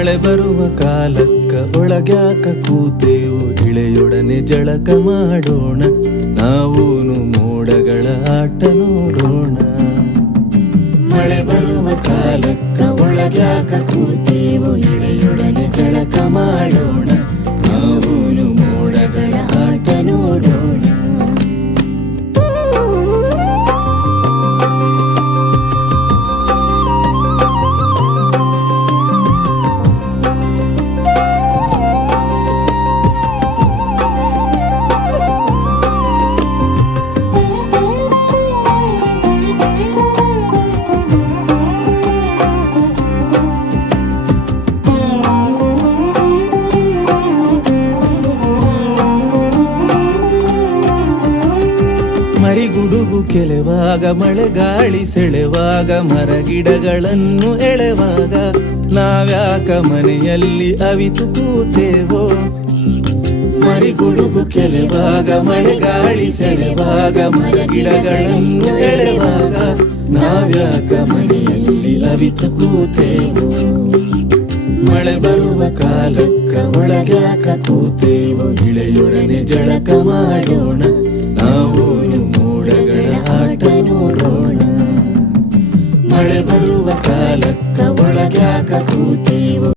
ಮಳೆ ಬರುವ ಕಾಲಕ್ಕ ಒಳಗ್ಯಾಕ ಕೂತೇವು, ಇಳೆಯೊಡನೆ ಜಳಕ ಮಾಡೋಣ. ನಾವೂನು ಮೋಡಗಳ ಆಟ ನೋಡೋಣ. ಮಳೆ ಬರುವ ಕಾಲಕ್ಕ ಒಳಗ್ಯಾಕ ಕೂತೇವು, ಇಳೆಯೊಡನೆ ಜಳಕ ಮಾಡೋಣ. ಮರಿಗುಡುಗು ಮಳೆ ಗಾಳಿ ಸೆಳೆವಾಗ, ಮರಗಿಡಗಳನ್ನು ಎಳೆವಾಗ, ನಾವ್ಯಾಕ ಮನೆಯಲ್ಲಿ ಅವಿತು ಕೂತೇವೋ? ಮರಿಗುಡುಗು ಮಳೆ ಮಳೆಗಾಳಿ ಸೆಳೆವಾಗ, ಮರಗಿಡಗಳನ್ನು ಎಳೆವಾಗ, ನಾವ್ಯಾಕ ಮನೆಯಲ್ಲಿ ಅವಿತು ಕೂತೇವೋ? ಮಳೆ ಬರುವ ಕಾಲಕ್ಕ ಒಳಗ್ಯಾಕ ಕೂತೇವೋ? ಇಳೆಯೊಡನೆ ಜಳಕ ಮಾಡೋಣ ಬರುವ ಕಾಲಕ್ಕ ಒಳಗ್ಯಾಕ ಕೂತೇವು.